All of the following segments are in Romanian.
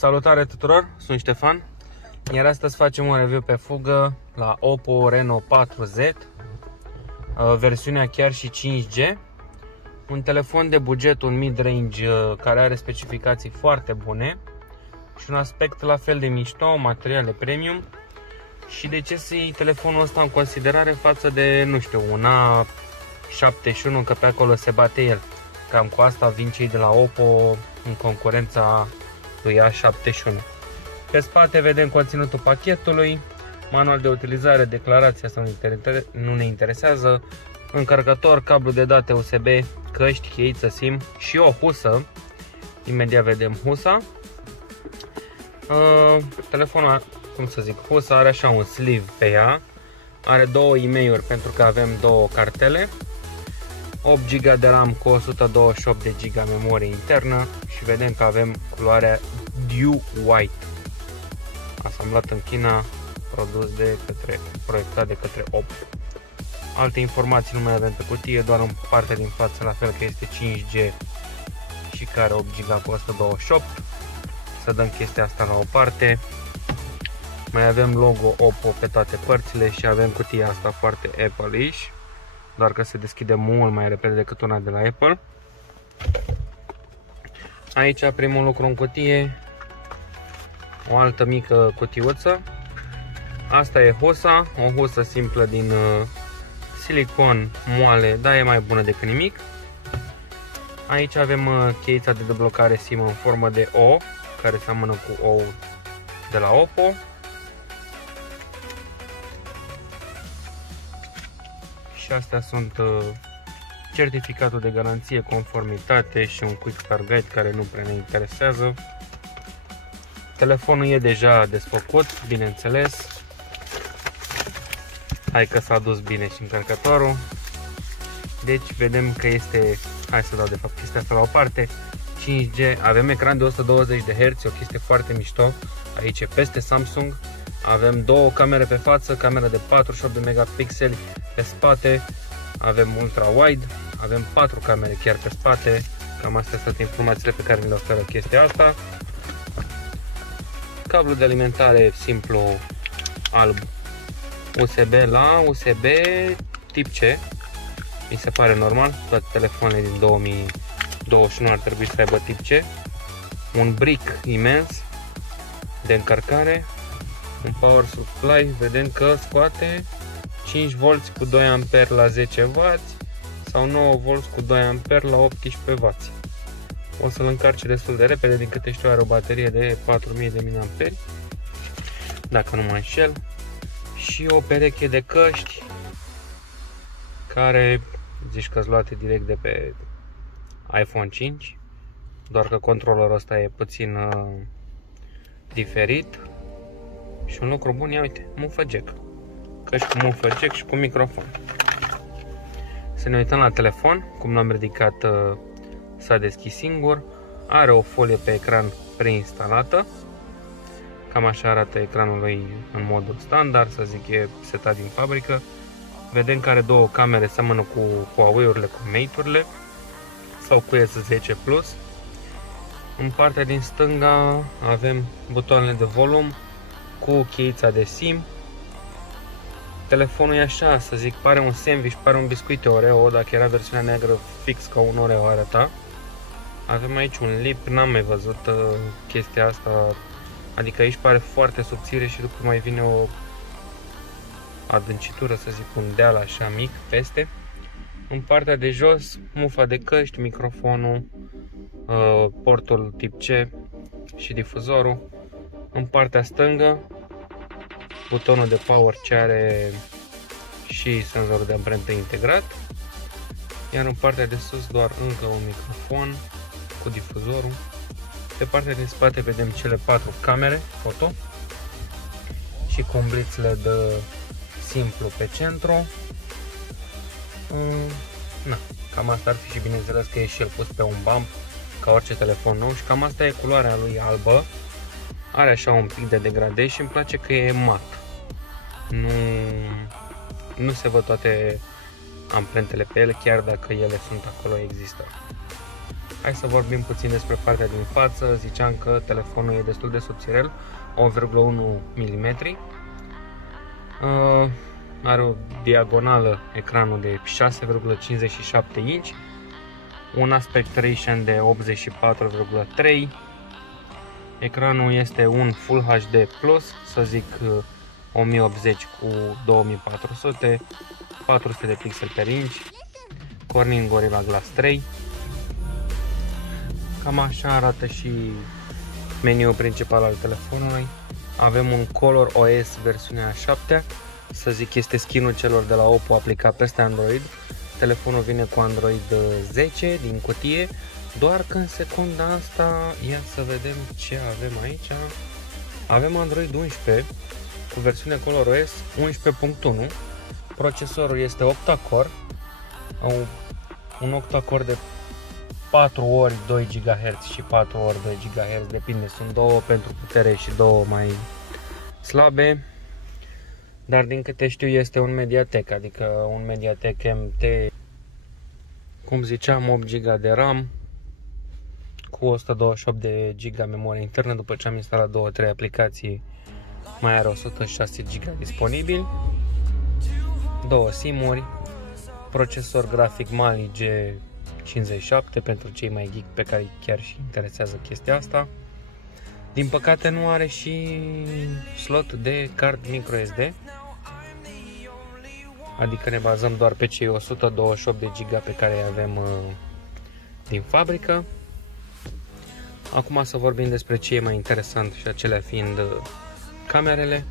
Salutare tuturor, sunt Ștefan, iar astăzi facem un review pe fugă la Oppo Reno 4Z, versiunea chiar și 5G, un telefon de buget, un mid-range care are specificații foarte bune și un aspect la fel de mișto, materiale premium. Și de ce să iei telefonul ăsta în considerare față de, nu știu, un A71, că pe acolo se bate el. Cam cu asta vin cei de la Oppo în concurența lui A71. Pe spate vedem conținutul pachetului, manual de utilizare, declarația asta nu ne interesează, încărcător, cablu de date USB, căști, cheiță SIM și o husă. Imediat vedem husa. Telefonul, cum să zic, husa are așa un sleeve pe ea, are două e-mail-uri pentru că avem două cartele, 8 GB de RAM cu 128 de GB memorie internă și vedem că avem culoarea Dew White, asamblat în China, proiectat de către Oppo. Alte informații nu mai avem pe cutie, doar în partea din față, la fel că este 5G și care 8 GB cu 128. Să dăm chestia asta la o parte. Mai avem logo Oppo pe toate părțile și avem cutia asta foarte Apple-ish, doar că se deschide mult mai repede decât una de la Apple. Aici primul lucru în cutie, o altă mică cutiuță. Asta e husa, o husă simplă din silicon moale, dar e mai bună decât nimic. Aici avem cheița de deblocare SIM în formă de O, care seamănă cu O de la Oppo. Și astea sunt certificatul de garanție, conformitate și un quick start guide care nu prea ne interesează. Telefonul e deja desfăcut, bineînțeles. Hai că s-a dus bine și încărcătorul. Deci vedem că este, hai să dau de fapt chestia asta la o parte, 5G, avem ecran de 120 de Hz, o chestie foarte mișto. Aici e peste Samsung. Avem două camere pe față, camera de 48 de megapixeli pe spate, avem ultra-wide, avem 4 camere chiar pe spate. Cam astea sunt informațiile pe care le oferă chestia asta. Cablu de alimentare simplu, alb, USB la USB tip C, mi se pare normal, toate telefoanele din 2021 ar trebui să aibă tip C. Un brick imens de încărcare, un power supply, vedem că scoate 5V cu 2A la 10W sau 9V cu 2A la 18W. O să-l încarce destul de repede, din câte știu are o baterie de 4000 de mAh, dacă nu mă înșel, și o pereche de căști care zici că-s luate direct de pe iPhone 5, doar că controllerul ăsta e puțin diferit. Și un lucru bun, ia uite, muffă jack, căști cu muffă jack și cu microfon. Să ne uităm la telefon, cum l-am ridicat s-a deschis singur. Are o folie pe ecran preinstalată, cam așa arată ecranul lui în modul standard, să zic, e setat din fabrică. Vedem că are două camere, seamănă cu Huawei-urile, cu Mate-urile sau cu S10 Plus. În partea din stânga avem butoanele de volum cu cheița de SIM. Telefonul e așa, să zic, pare un sandwich, pare un biscuit Oreo, dacă era versiunea neagră fix ca un Oreo arăta. Avem aici un lip, n-am mai văzut chestia asta, adică aici pare foarte subțire și după mai vine o adâncitură, să zic, un deal așa mic peste. În partea de jos, mufa de căști, microfonul, portul tip C și difuzorul. În partea stângă, butonul de power ce are și senzorul de amprentă integrat. Iar în partea de sus doar încă un microfon cu difuzorul. Pe partea din spate vedem cele 4 camere foto și cu un blitz LED simplu pe centru. Na, cam asta ar fi și bineînțeles că e și el pus pe un bump ca orice telefon nou și cam asta e culoarea lui albă. Are așa un pic de degradé și îmi place că e mat. Nu se văd toate amprentele pe ele, chiar dacă ele sunt acolo, există. Hai să vorbim puțin despre partea din față. Ziceam că telefonul e destul de subțirel, 1,1 mm. Are o diagonală ecranul de 6,57 inch, un aspect ratio de 84,3. Ecranul este un Full HD Plus, să zic 1080 cu 2400, 400 de pixeli per inch, Corning Gorilla Glass 3. Cam așa arată și meniul principal al telefonului. Avem un Color OS versiunea 7, să zic este skin-ul celor de la Oppo aplicat peste Android. Telefonul vine cu Android 10 din cutie, doar că în secunda asta, ia să vedem ce avem aici. Avem Android 11 cu versiune Color OS 11.1. Procesorul este octa-core, un octa-core de 4 ori 2 GHz și 4 ori 2 GHz, depinde, sunt două pentru putere și două mai slabe. Dar din câte știu este un Mediatek, adică un Mediatek MT, cum ziceam, 8 GB de RAM cu 128 de GB memorie internă. După ce am instalat 2-3 aplicații mai are 106 GB disponibil, 2 SIM-uri, procesor grafic Mali G57 pentru cei mai geek pe care chiar și interesează chestia asta. Din păcate nu are și slot de card microSD, adică ne bazăm doar pe cei 128 de GB pe care îi avem din fabrică. Acum să vorbim despre ce e mai interesant și acelea fiind camerele.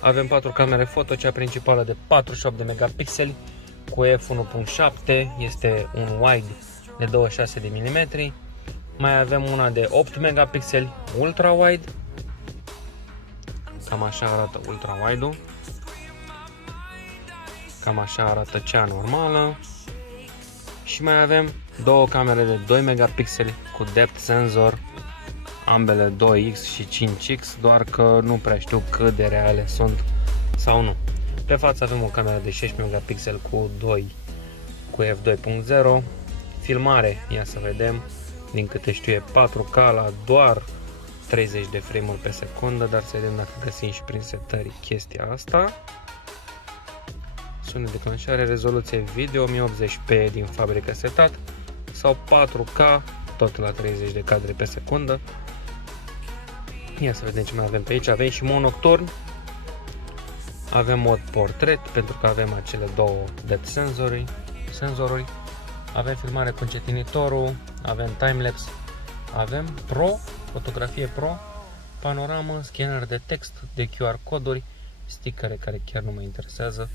Avem 4 camere foto, cea principală de 48 de megapixeli cu f1.7, este un wide de 26 de mm. Mai avem una de 8 megapixeli ultra wide. Cam așa arată ultra wide-ul. Cam așa arată cea normală. Și mai avem două camere de 2 megapixeli cu depth sensor, ambele 2x și 5x, doar că nu prea știu cât de reale sunt sau nu. Pe față avem o cameră de 16 megapixeli cu cu f2.0. Filmare, ia să vedem, din câte știu e 4K la doar 30 de frame-uri pe secundă, dar să vedem dacă găsim și prin setări chestia asta. Sunet declanșare, rezoluție video 1080p din fabrică setat sau 4K tot la 30 de cadre pe secundă. Ia să vedem ce mai avem pe aici. Avem și mod nocturn, avem mod portret pentru că avem acele două depth senzoruri, avem filmare cu încetinitorul, avem timelapse, avem Pro, fotografie Pro, panoramă, scanner de text, de QR coduri, stickere care chiar nu mă interesează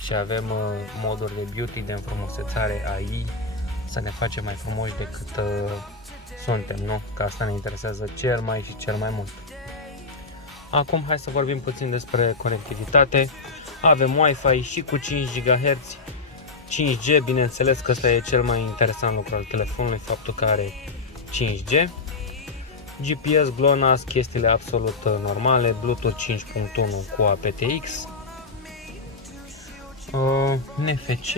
și avem moduri de beauty, de înfrumusețare AI, să ne facem mai frumoși decât suntem, nu? Că asta ne interesează cel mai mult. Acum hai să vorbim puțin despre conectivitate. Avem Wi-Fi și cu 5 GHz, 5G, bineînțeles că ăsta e cel mai interesant lucru al telefonului, faptul că are 5G. GPS, GLONASS, chestiile absolut normale, Bluetooth 5.1 cu aptX. NFC,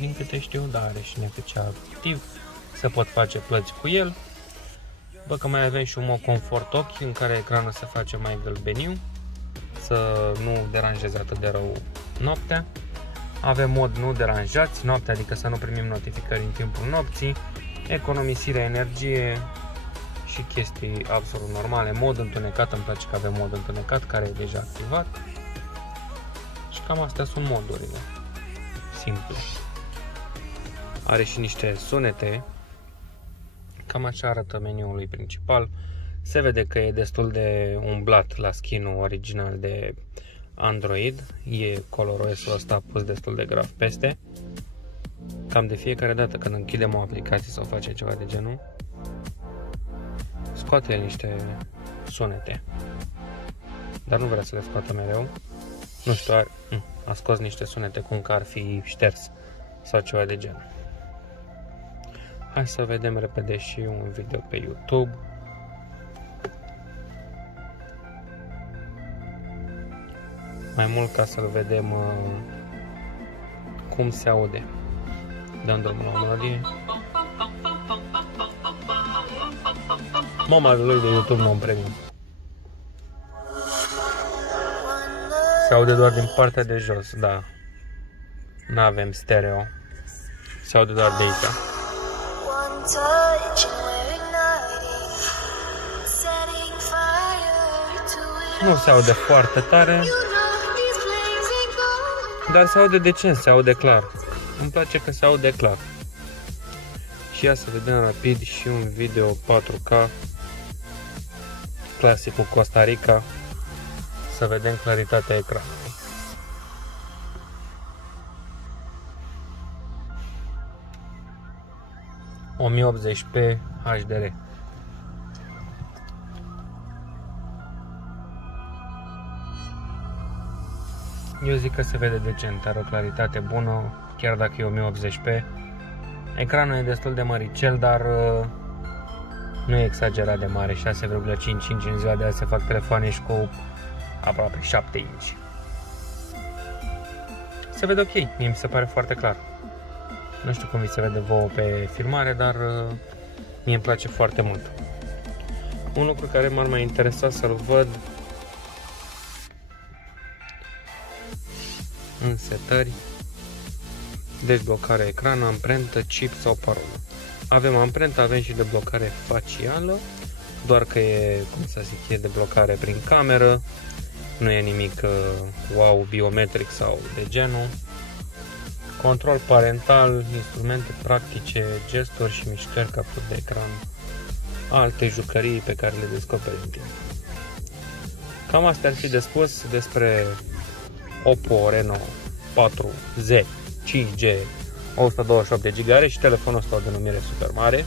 din câte știu, da, are și NFC activ, se pot face plăți cu el. Bă, că mai avem și un mod confort ochi în care ecranul se face mai gălbeniu, să nu deranjeze atât de rău noaptea. Avem mod nu deranjați noaptea, adică să nu primim notificări în timpul nopții, economisirea energie și chestii absolut normale. Mod întunecat, îmi place că avem mod întunecat care e deja activat. Și cam astea sunt modurile simple. Are și niște sunete. Cam așa arată meniul lui principal. Se vede că e destul de umblat la skin-ul original de Android. E Color OS-ul ăsta pus destul de grav peste. Cam de fiecare dată când închidem o aplicație sau facem ceva de genul, scoate niște sunete. Dar nu vrea să le scoată mereu. Nu știu, a scos niște sunete cum că ar fi șters sau ceva de genul. Hai să vedem repede și un video pe YouTube. Mai mult ca să-l vedem cum se aude. Dăm drumul la melodie. Mama lui de YouTube non-premium. Se aude doar din partea de jos, da. N-avem stereo. Se aude doar de aici. Nu se aude foarte tare, dar se aude decent, se aude clar. Îmi place că se aude clar. Și ia să vedem rapid și un video 4K clasicul Costa Rica, să vedem claritatea ecranului. ...1080p HDR. Eu zic că se vede decent, are o claritate bună, chiar dacă e 1080p. Ecranul e destul de măricel, dar nu e exagerat de mare, 6,5 inch. În ziua de azi se fac telefoane și cu aproape 7 inch. Se vede ok, mie mi se pare foarte clar. Nu știu cum vi se vede vouă pe filmare, dar mie îmi place foarte mult. Un lucru care m-ar mai interesa să-l văd în setări: deblocare ecran, amprentă, chip sau parolă. Avem amprentă, avem și deblocare facială, doar că e, cum să zic, e deblocare prin cameră, nu e nimic wow, biometric sau de genul. Control parental, instrumente practice, gesturi și mișcări capturi de ecran, alte jucării pe care le descoperi în timp. Cam astea ar fi de spus despre Oppo Reno 4Z 5G 128 de GB, are și telefonul ăsta o denumire super mare.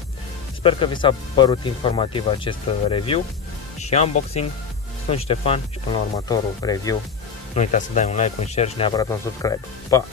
Sper că vi s-a părut informativ acest review și unboxing. Sunt Ștefan și până la următorul review nu uita să dai un like, un share și neapărat un subscribe. Pa!